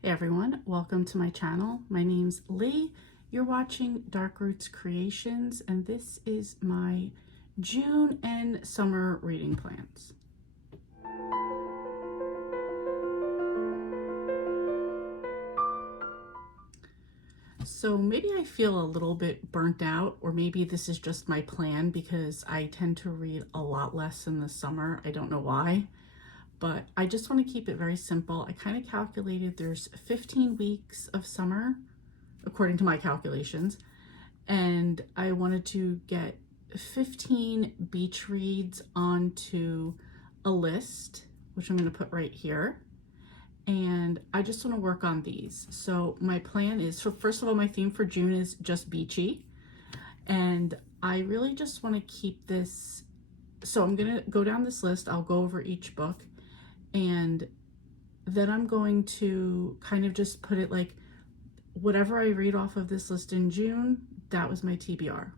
Hey everyone, welcome to my channel. My name's Lee. You're watching Dark Roots Creations, and this is my June and summer reading plans. So maybe I feel a little bit burnt out, or maybe this is just my plan because I tend to read a lot less in the summer. I don't know why, but I just want to keep it very simple. I kind of calculated there's 15 weeks of summer, according to my calculations, and I wanted to get 15 beach reads onto a list, which I'm going to put right here. And I just want to work on these. So my plan is, so first of all, my theme for June is just beachy. And I really just want to keep this. So I'm going to go down this list. I'll go over each book. And then I'm going to kind of just put it like, whatever I read off of this list in June, that was my TBR.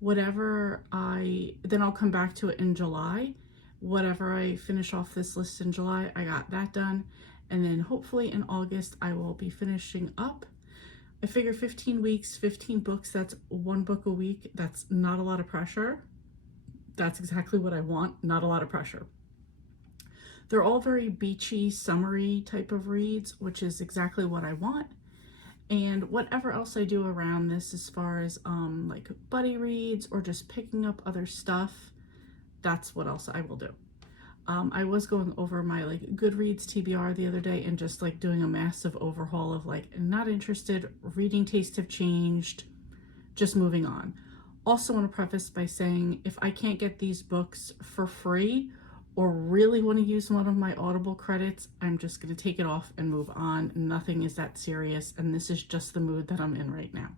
Then I'll come back to it in July. Whatever I finish off this list in July, I got that done. And then hopefully in August, I will be finishing up. I figure 15 weeks, 15 books, that's one book a week. That's not a lot of pressure. That's exactly what I want, not a lot of pressure. They're all very beachy, summery type of reads, which is exactly what I want. And whatever else I do around this as far as like buddy reads or just picking up other stuff, that's what else I will do. I was going over my like Goodreads TBR the other day and just like doing a massive overhaul of like, not interested, reading tastes have changed, just moving on. Also want to preface by saying if I can't get these books for free or really want to use one of my Audible credits, I'm just going to take it off and move on. Nothing is that serious, and this is just the mood that I'm in right now.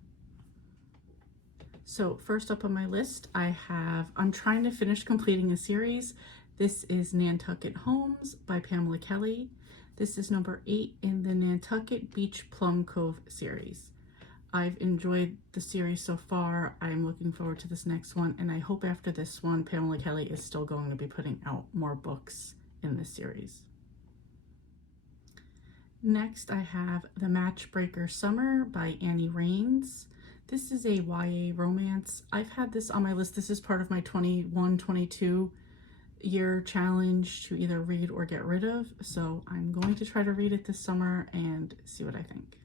So first up on my list, I'm trying to finish completing a series. This is Nantucket Homes by Pamela Kelly. This is number 8 in the Nantucket Beach Plum Cove series. I've enjoyed the series so far. I'm looking forward to this next one, and I hope after this one, Pamela Kelly is still going to be putting out more books in this series. Next, I have The Matchbreaker Summer by Annie Raines. This is a YA romance. I've had this on my list. This is part of my 21-22 year challenge to either read or get rid of. So I'm going to try to read it this summer and see what I think.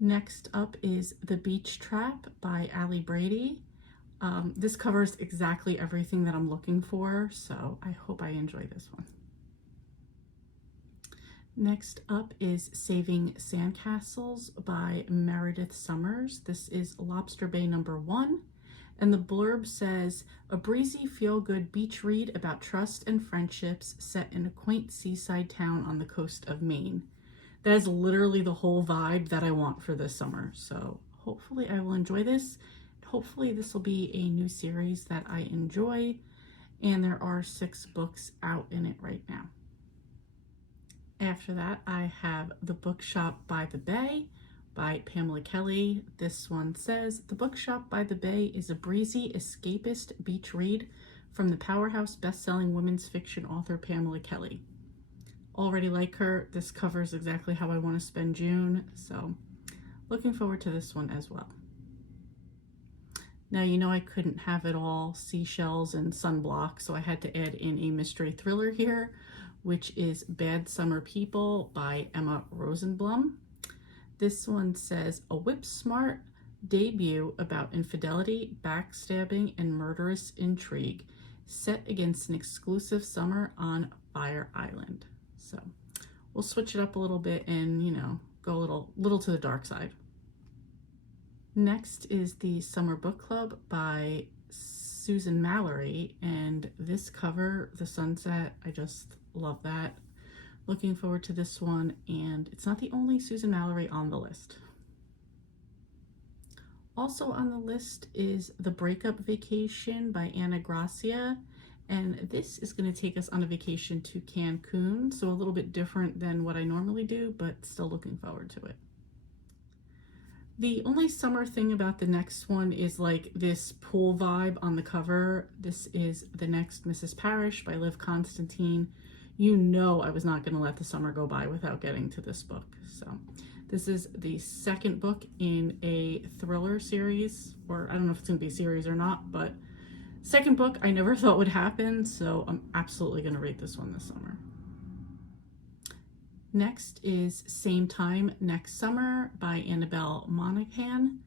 Next up is The Beach Trap by Allie Brady. This covers exactly everything that I'm looking for, so I hope I enjoy this one. Next up is Saving Sandcastles by Meredith Summers. This is Lobster Bay number 1. And the blurb says, a breezy, feel-good beach read about trust and friendships set in a quaint seaside town on the coast of Maine. That is literally the whole vibe that I want for this summer. So hopefully I will enjoy this. Hopefully this will be a new series that I enjoy. And there are 6 books out in it right now. After that, I have The Bookshop by the Bay by Pamela Kelly. This one says, The Bookshop by the Bay is a breezy, escapist beach read from the powerhouse best-selling women's fiction author Pamela Kelly. Already like her. This covers exactly how I want to spend June, so looking forward to this one as well. Now, you know I couldn't have it all seashells and sunblock, so I had to add in a mystery thriller here, which is Bad Summer People by Emma Rosenblum. This one says, a whip-smart debut about infidelity, backstabbing, and murderous intrigue set against an exclusive summer on Fire Island. So we'll switch it up a little bit and, go a little to the dark side. Next is the Summer Book Club by Susan Mallory, and this cover, the sunset, I just love that. Looking forward to this one, and it's not the only Susan Mallory on the list. Also on the list is The Breakup Vacation by Anna Gracia, and this is going to take us on a vacation to Cancun, so a little bit different than what I normally do, but still looking forward to it. The only summer thing about the next one is like this pool vibe on the cover. This is The Next Mrs. Parrish by Liv Constantine. you know I was not going to let the summer go by without getting to this book. So this is the second book in a thriller series, or I don't know if it's going to be a series or not, but second book I never thought would happen, so I'm absolutely going to read this one this summer. Next is Same Time Next Summer by Annabelle Monaghan.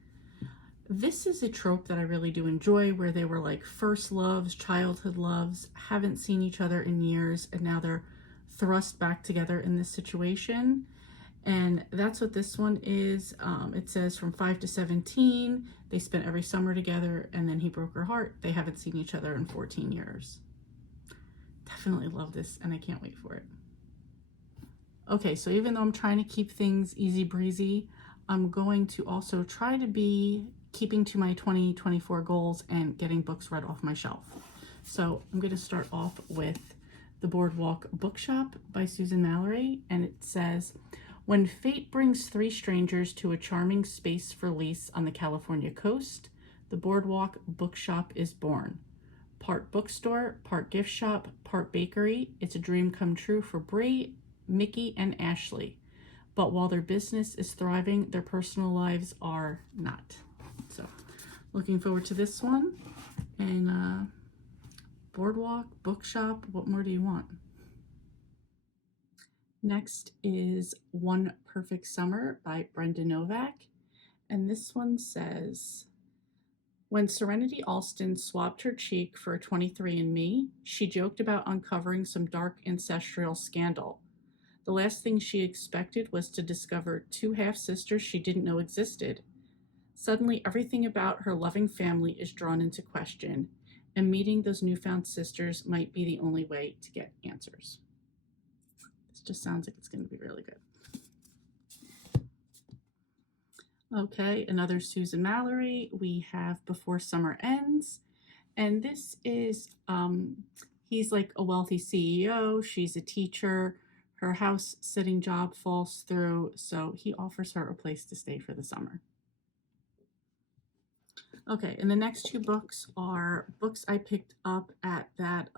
This is a trope that I really do enjoy, where they were like first loves, childhood loves, haven't seen each other in years, and now they're thrust back together in this situation. And that's what this one is. It says from 5 to 17, they spent every summer together, and then he broke her heart. They haven't seen each other in 14 years. Definitely love this, and I can't wait for it. Okay, so even though I'm trying to keep things easy breezy, I'm going to also try to be keeping to my 2024 goals and getting books read off my shelf. So I'm going to start off with The Boardwalk Bookshop by Susan Mallory, and it says, when fate brings three strangers to a charming space for lease on the California coast, the Boardwalk Bookshop is born. Part bookstore, part gift shop, part bakery, it's a dream come true for Bree, Mickey, and Ashley. But while their business is thriving, their personal lives are not. So looking forward to this one. And Boardwalk Bookshop, what more do you want? Next is One Perfect Summer by Brenda Novak. And this one says, when Serenity Alston swabbed her cheek for a 23andMe, she joked about uncovering some dark ancestral scandal. The last thing she expected was to discover two half-sisters she didn't know existed. Suddenly, everything about her loving family is drawn into question, and meeting those newfound sisters might be the only way to get answers. This just sounds like it's going to be really good. Okay, another Susan Mallory. We have Before Summer Ends, and this is, he's like a wealthy CEO, she's a teacher, her house sitting job falls through, so he offers her a place to stay for the summer. Okay, and the next two books are books I picked up at that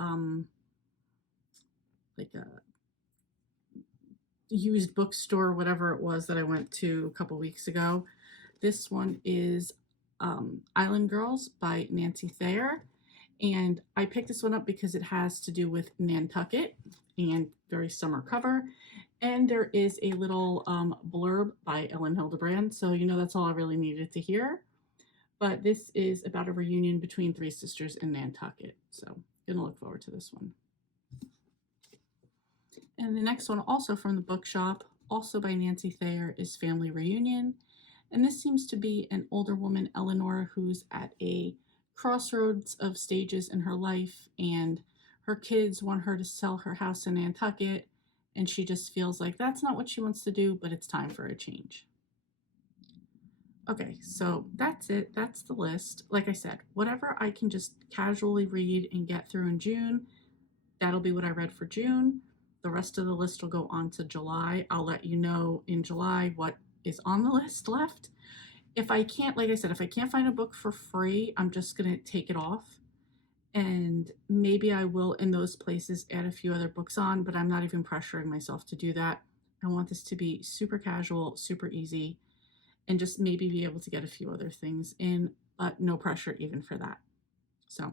like a used bookstore, whatever it was that I went to a couple weeks ago. This one is Island Girls by Nancy Thayer, and I picked this one up because it has to do with Nantucket and very summer cover. And there is a little blurb by Ellen Hildebrand, so you know that's all I really needed to hear. But this is about a reunion between three sisters in Nantucket, so gonna look forward to this one. And the next one, also from the bookshop, also by Nancy Thayer, is Family Reunion. And this seems to be an older woman, Eleanor, who's at a crossroads of stages in her life, and her kids want her to sell her house in Nantucket, and she just feels like that's not what she wants to do, but it's time for a change. Okay, so that's it. That's the list. Like I said, whatever I can just casually read and get through in June, that'll be what I read for June. The rest of the list will go on to July. I'll let you know in July what is on the list left. If I can't, like I said, if I can't find a book for free, I'm just going to take it off. And maybe I will, in those places, add a few other books on, but I'm not even pressuring myself to do that. I want this to be super casual, super easy, and just maybe be able to get a few other things in, but no pressure even for that. So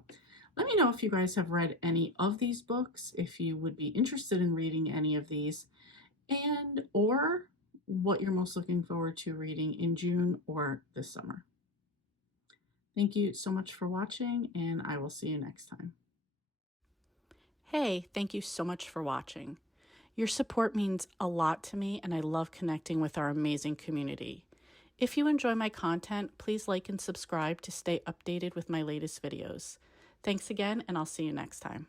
let me know if you guys have read any of these books, if you would be interested in reading any of these, and or what you're most looking forward to reading in June or this summer. Thank you so much for watching, and I will see you next time. Hey, thank you so much for watching. Your support means a lot to me, and I love connecting with our amazing community. If you enjoy my content, please like and subscribe to stay updated with my latest videos. Thanks again, and I'll see you next time.